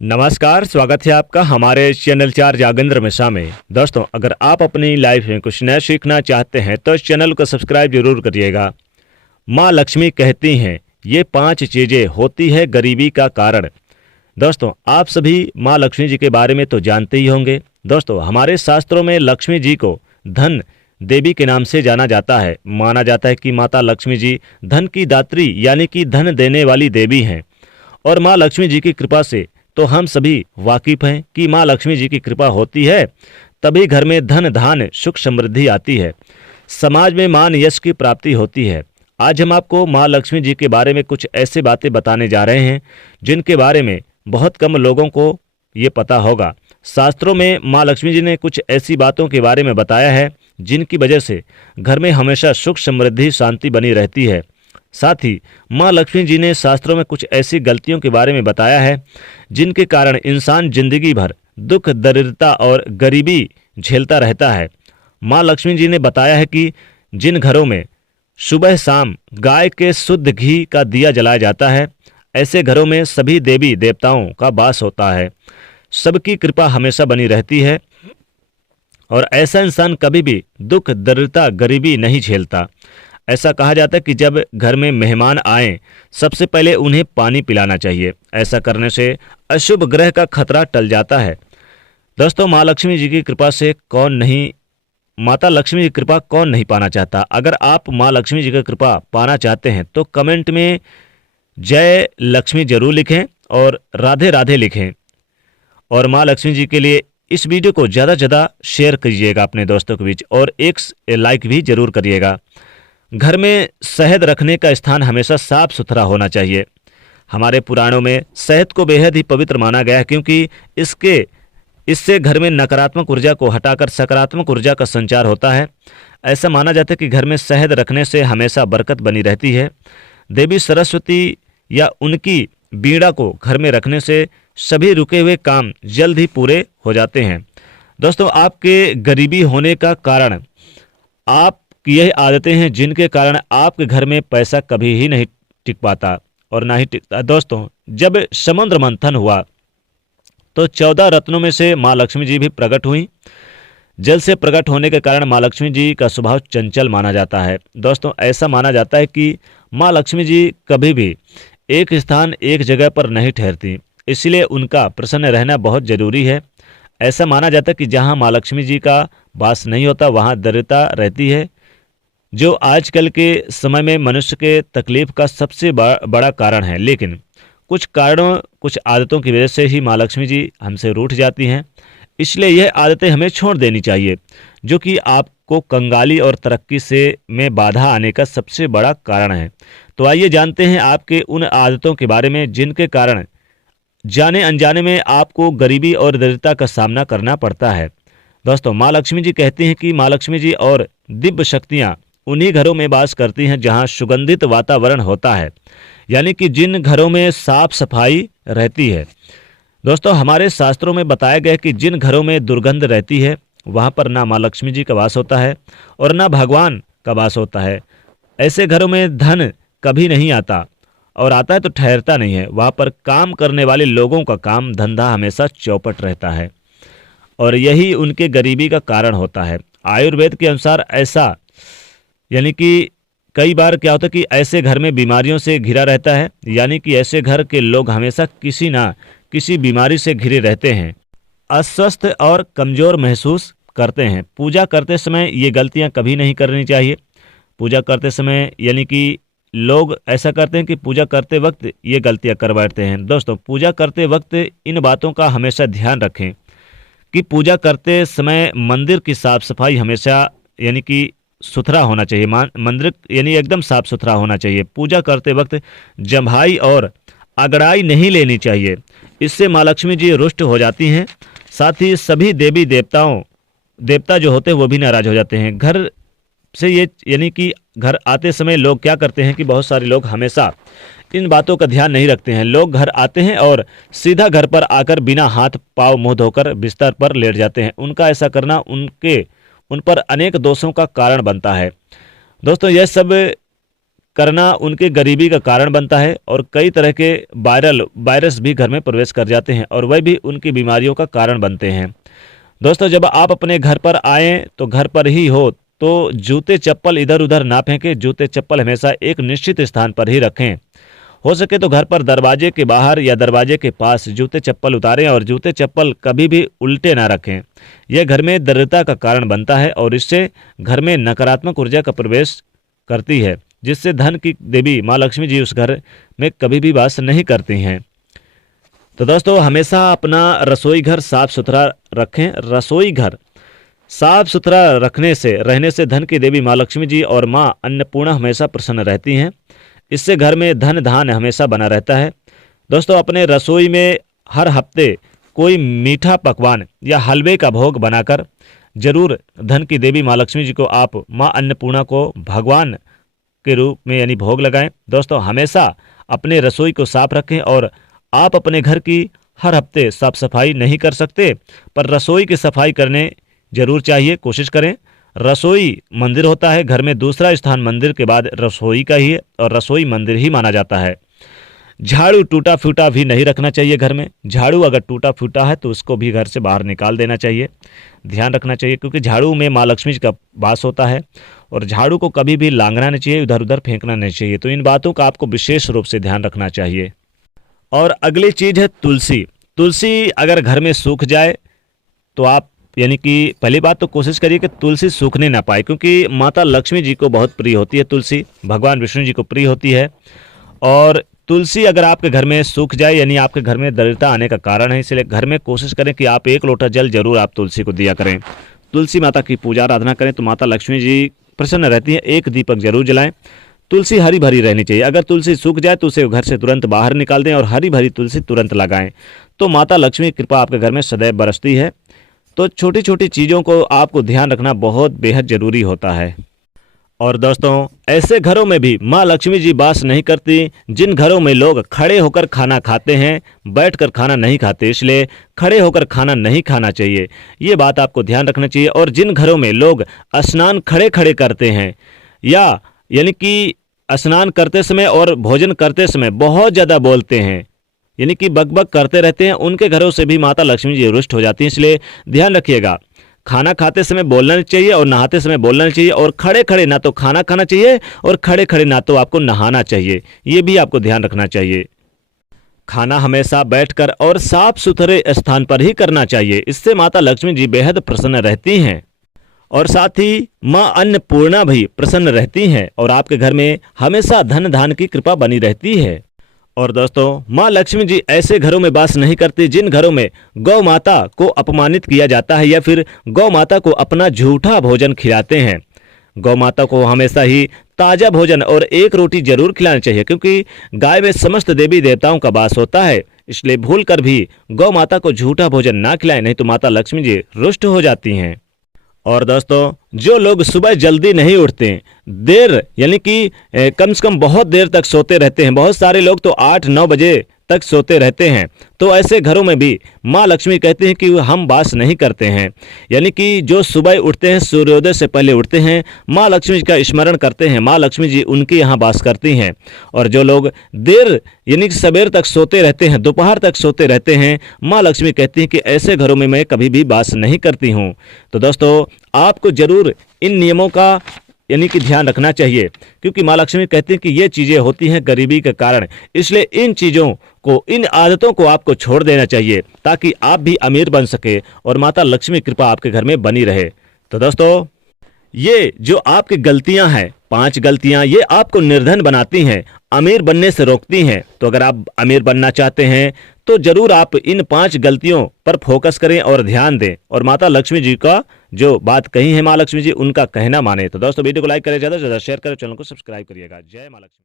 नमस्कार, स्वागत है आपका हमारे चैनल 4 जागेंद्र मिश्रा में। दोस्तों, अगर आप अपनी लाइफ में कुछ नया सीखना चाहते हैं तो इस चैनल को सब्सक्राइब जरूर करिएगा। माँ लक्ष्मी कहती हैं, ये 5 चीज़ें होती है गरीबी का कारण। दोस्तों, आप सभी माँ लक्ष्मी जी के बारे में तो जानते ही होंगे। दोस्तों, हमारे शास्त्रों में लक्ष्मी जी को धन देवी के नाम से जाना जाता है। माना जाता है कि माता लक्ष्मी जी धन की दात्री यानी कि धन देने वाली देवी हैं। और माँ लक्ष्मी जी की कृपा से तो हम सभी वाकिफ हैं कि माँ लक्ष्मी जी की कृपा होती है तभी घर में धन धान्य सुख समृद्धि आती है, समाज में मान यश की प्राप्ति होती है। आज हम आपको माँ लक्ष्मी जी के बारे में कुछ ऐसी बातें बताने जा रहे हैं जिनके बारे में बहुत कम लोगों को ये पता होगा। शास्त्रों में माँ लक्ष्मी जी ने कुछ ऐसी बातों के बारे में बताया है जिनकी वजह से घर में हमेशा सुख समृद्धि शांति बनी रहती है। साथ ही माँ लक्ष्मी जी ने शास्त्रों में कुछ ऐसी गलतियों के बारे में बताया है जिनके कारण इंसान जिंदगी भर दुख दरिद्रता और गरीबी झेलता रहता है। माँ लक्ष्मी जी ने बताया है कि जिन घरों में सुबह शाम गाय के शुद्ध घी का दिया जलाया जाता है, ऐसे घरों में सभी देवी देवताओं का वास होता है, सबकी कृपा हमेशा बनी रहती है और ऐसा इंसान कभी भी दुख दरिद्रता गरीबी नहीं झेलता। ऐसा कहा जाता है कि जब घर में मेहमान आए सबसे पहले उन्हें पानी पिलाना चाहिए। ऐसा करने से अशुभ ग्रह का खतरा टल जाता है। दोस्तों, माँ लक्ष्मी जी की कृपा से कौन नहीं माता लक्ष्मी की कृपा कौन नहीं पाना चाहता। अगर आप माँ लक्ष्मी जी की कृपा पाना चाहते हैं तो कमेंट में जय लक्ष्मी जरूर लिखें और राधे राधे लिखें। और माँ लक्ष्मी जी के लिए इस वीडियो को ज़्यादा से ज़्यादा शेयर कीजिएगा अपने दोस्तों के बीच और एक लाइक भी जरूर करिएगा। घर में शहद रखने का स्थान हमेशा साफ सुथरा होना चाहिए। हमारे पुराणों में शहद को बेहद ही पवित्र माना गया है क्योंकि इससे घर में नकारात्मक ऊर्जा को हटाकर सकारात्मक ऊर्जा का संचार होता है। ऐसा माना जाता है कि घर में शहद रखने से हमेशा बरकत बनी रहती है। देवी सरस्वती या उनकी बीड़ा को घर में रखने से सभी रुके हुए काम जल्द ही पूरे हो जाते हैं। दोस्तों, आपके गरीबी होने का कारण आप यही आदतें हैं जिनके कारण आपके घर में पैसा कभी ही नहीं टिक पाता और ना ही टिकता। दोस्तों, जब समुद्र मंथन हुआ तो 14 रत्नों में से माँ लक्ष्मी जी भी प्रकट हुई। जल से प्रकट होने के कारण माँ लक्ष्मी जी का स्वभाव चंचल माना जाता है। दोस्तों, ऐसा माना जाता है कि माँ लक्ष्मी जी कभी भी एक स्थान एक जगह पर नहीं ठहरती, इसलिए उनका प्रसन्न रहना बहुत जरूरी है। ऐसा माना जाता है कि जहाँ माँ लक्ष्मी जी का वास नहीं होता वहाँ दरिद्रता रहती है, जो आजकल के समय में मनुष्य के तकलीफ का सबसे बड़ा कारण है। लेकिन कुछ कारणों कुछ आदतों की वजह से ही माँ लक्ष्मी जी हमसे रूठ जाती हैं, इसलिए यह आदतें हमें छोड़ देनी चाहिए जो कि आपको कंगाली और तरक्की से में बाधा आने का सबसे बड़ा कारण है। तो आइए जानते हैं आपके उन आदतों के बारे में जिनके कारण जाने अनजाने में आपको गरीबी और दरिद्रता का सामना करना पड़ता है। दोस्तों, माँ लक्ष्मी जी कहती हैं कि माँ लक्ष्मी जी और दिव्य शक्तियाँ उन्हीं घरों में वास करती हैं जहाँ सुगंधित वातावरण होता है, यानी कि जिन घरों में साफ सफाई रहती है। दोस्तों, हमारे शास्त्रों में बताया गया है कि जिन घरों में दुर्गंध रहती है वहाँ पर ना माँ लक्ष्मी जी का वास होता है और ना भगवान का वास होता है। ऐसे घरों में धन कभी नहीं आता और आता है तो ठहरता नहीं है। वहाँ पर काम करने वाले लोगों का काम धंधा हमेशा चौपट रहता है और यही उनके गरीबी का कारण होता है। आयुर्वेद के अनुसार ऐसा यानी कि कई बार क्या होता है कि ऐसे घर में बीमारियों से घिरा रहता है, यानी कि ऐसे घर के लोग हमेशा किसी ना किसी बीमारी से घिरे रहते हैं, अस्वस्थ और कमज़ोर महसूस करते हैं। पूजा करते समय ये गलतियां कभी नहीं करनी चाहिए। पूजा करते समय यानी कि लोग ऐसा करते हैं कि पूजा करते वक्त ये गलतियां कर बैठते हैं। दोस्तों, पूजा करते वक्त इन बातों का हमेशा ध्यान रखें कि पूजा करते समय मंदिर की साफ सफाई हमेशा यानी कि सुथरा होना चाहिए। मंदिर यानी एकदम साफ सुथरा होना चाहिए। पूजा करते वक्त जम्हाई और अगड़ाई नहीं लेनी चाहिए, इससे माँ लक्ष्मी जी रुष्ट हो जाती हैं। साथ ही सभी देवी देवता जो होते हैं वो भी नाराज हो जाते हैं। घर से ये यानी कि घर आते समय लोग क्या करते हैं कि बहुत सारे लोग हमेशा इन बातों का ध्यान नहीं रखते हैं। लोग घर आते हैं और सीधा घर पर आकर बिना हाथ पाँव मुंह धोकर बिस्तर पर लेट जाते हैं। उनका ऐसा करना उन पर अनेक दोषों का कारण बनता है। दोस्तों, यह सब करना उनके गरीबी का कारण बनता है और कई तरह के वायरस भी घर में प्रवेश कर जाते हैं और वह भी उनकी बीमारियों का कारण बनते हैं। दोस्तों, जब आप अपने घर पर आएँ तो घर पर ही हो तो जूते चप्पल इधर उधर ना फेंकें। जूते चप्पल हमेशा एक निश्चित स्थान पर ही रखें। हो सके तो घर पर दरवाजे के बाहर या दरवाजे के पास जूते चप्पल उतारें और जूते चप्पल कभी भी उल्टे ना रखें। यह घर में दरिद्रता का कारण बनता है और इससे घर में नकारात्मक ऊर्जा का प्रवेश करती है, जिससे धन की देवी माँ लक्ष्मी जी उस घर में कभी भी वास नहीं करती हैं। तो दोस्तों, हमेशा अपना रसोई घर साफ सुथरा रखें। रसोई घर साफ सुथरा रहने से धन की देवी माँ लक्ष्मी जी और माँ अन्नपूर्णा हमेशा प्रसन्न रहती हैं। इससे घर में धन धान्य हमेशा बना रहता है। दोस्तों, अपने रसोई में हर हफ्ते कोई मीठा पकवान या हलवे का भोग बनाकर जरूर धन की देवी माँ लक्ष्मी जी को आप माँ अन्नपूर्णा को भगवान के रूप में यानी भोग लगाएं। दोस्तों, हमेशा अपने रसोई को साफ रखें और आप अपने घर की हर हफ्ते साफ सफाई नहीं कर सकते, पर रसोई की सफाई करने जरूर चाहिए, कोशिश करें। रसोई मंदिर होता है, घर में दूसरा स्थान मंदिर के बाद रसोई का ही है और रसोई मंदिर ही माना जाता है। झाड़ू टूटा फूटा भी नहीं रखना चाहिए घर में। झाड़ू अगर टूटा फूटा है तो उसको भी घर से बाहर निकाल देना चाहिए। ध्यान रखना चाहिए, क्योंकि झाड़ू में माँ लक्ष्मी जी का वास होता है और झाड़ू को कभी भी लांघना नहीं चाहिए, इधर उधर फेंकना नहीं चाहिए। तो इन बातों का आपको विशेष रूप से ध्यान रखना चाहिए। और अगली चीज़ है तुलसी। तुलसी अगर घर में सूख जाए तो आप यानी कि पहली बात तो कोशिश करिए कि तुलसी सूखने ना पाए, क्योंकि माता लक्ष्मी जी को बहुत प्रिय होती है तुलसी, भगवान विष्णु जी को प्रिय होती है। और तुलसी अगर आपके घर में सूख जाए यानी आपके घर में दरिद्रता आने का कारण है, इसलिए घर में कोशिश करें कि आप 1 लोटा जल जरूर आप तुलसी को दिया करें। तुलसी माता की पूजा आराधना करें तो माता लक्ष्मी जी प्रसन्न रहती हैं। 1 दीपक जरूर जलाएं। तुलसी हरी भरी रहनी चाहिए। अगर तुलसी सूख जाए तो उसे घर से तुरंत बाहर निकाल दें और हरी भरी तुलसी तुरंत लगाएं, तो माता लक्ष्मी की कृपा आपके घर में सदैव बरसती है। तो छोटी छोटी चीज़ों को आपको ध्यान रखना बहुत बेहद ज़रूरी होता है। और दोस्तों, ऐसे घरों में भी माँ लक्ष्मी जी वास नहीं करती जिन घरों में लोग खड़े होकर खाना खाते हैं, बैठकर खाना नहीं खाते, इसलिए खड़े होकर खाना नहीं खाना चाहिए। ये बात आपको ध्यान रखना चाहिए। और जिन घरों में लोग स्नान खड़े खड़े करते हैं या यानी कि स्नान करते समय और भोजन करते समय बहुत ज़्यादा बोलते हैं यानी कि बकबक करते रहते हैं, उनके घरों से भी माता लक्ष्मी जी रुष्ट हो जाती हैं। इसलिए ध्यान रखिएगा, खाना खाते समय बोलना नहीं चाहिए और नहाते समय बोलना नहीं चाहिए। और खड़े खड़े ना तो खाना खाना चाहिए और खड़े खड़े ना तो आपको नहाना चाहिए। ये भी आपको ध्यान रखना चाहिए। खाना हमेशा बैठकर और साफ सुथरे स्थान पर ही करना चाहिए। इससे माता लक्ष्मी जी बेहद प्रसन्न रहती हैं और साथ ही माँ अन्नपूर्णा भी प्रसन्न रहती हैं और आपके घर में हमेशा धन धान की कृपा बनी रहती है। और दोस्तों, माँ लक्ष्मी जी ऐसे घरों में वास नहीं करती जिन घरों में गौ माता को अपमानित किया जाता है या फिर गौ माता को अपना झूठा भोजन खिलाते हैं। गौ माता को हमेशा ही ताज़ा भोजन और 1 रोटी जरूर खिलानी चाहिए, क्योंकि गाय में समस्त देवी देवताओं का वास होता है। इसलिए भूल कर भी गौ माता को झूठा भोजन ना खिलाएं, नहीं तो माता लक्ष्मी जी रुष्ट हो जाती हैं। और दोस्तों, जो लोग सुबह जल्दी नहीं उठते, देर यानी कि कम से कम बहुत देर तक सोते रहते हैं, बहुत सारे लोग तो 8-9 बजे तक सोते रहते हैं, तो ऐसे घरों में भी माँ लक्ष्मी कहती हैं कि हम वास नहीं करते हैं। यानी कि जो सुबह उठते हैं, सूर्योदय से पहले उठते हैं, माँ लक्ष्मी जी का स्मरण करते हैं, माँ लक्ष्मी जी उनके यहाँ वास करती हैं। और जो लोग देर यानी कि सवेर तक सोते रहते हैं, दोपहर तक सोते रहते हैं, माँ लक्ष्मी कहती हैं कि ऐसे घरों में मैं कभी भी वास नहीं करती हूँ। तो दोस्तों, आपको जरूर इन नियमों का यानी कि ध्यान रखना चाहिए, क्योंकि माँ लक्ष्मी कहती हैं कि ये चीज़ें होती हैं गरीबी के कारण। इसलिए इन चीज़ों को, इन आदतों को आपको छोड़ देना चाहिए ताकि आप भी अमीर बन सके और माता लक्ष्मी कृपा आपके घर में बनी रहे। तो दोस्तों, ये जो आपकी गलतियां हैं, 5 गलतियां, ये आपको निर्धन बनाती हैं, अमीर बनने से रोकती हैं। तो अगर आप अमीर बनना चाहते हैं तो जरूर आप इन 5 गलतियों पर फोकस करें और ध्यान दें और माता लक्ष्मी जी का जो बात कही है माँ लक्ष्मी जी, उनका कहना माने। तो दोस्तों, वीडियो को लाइक करें, ज़्यादा से ज़्यादा शेयर करें, चैनल को सब्सक्राइब करिएगा। जय माँ लक्ष्मी।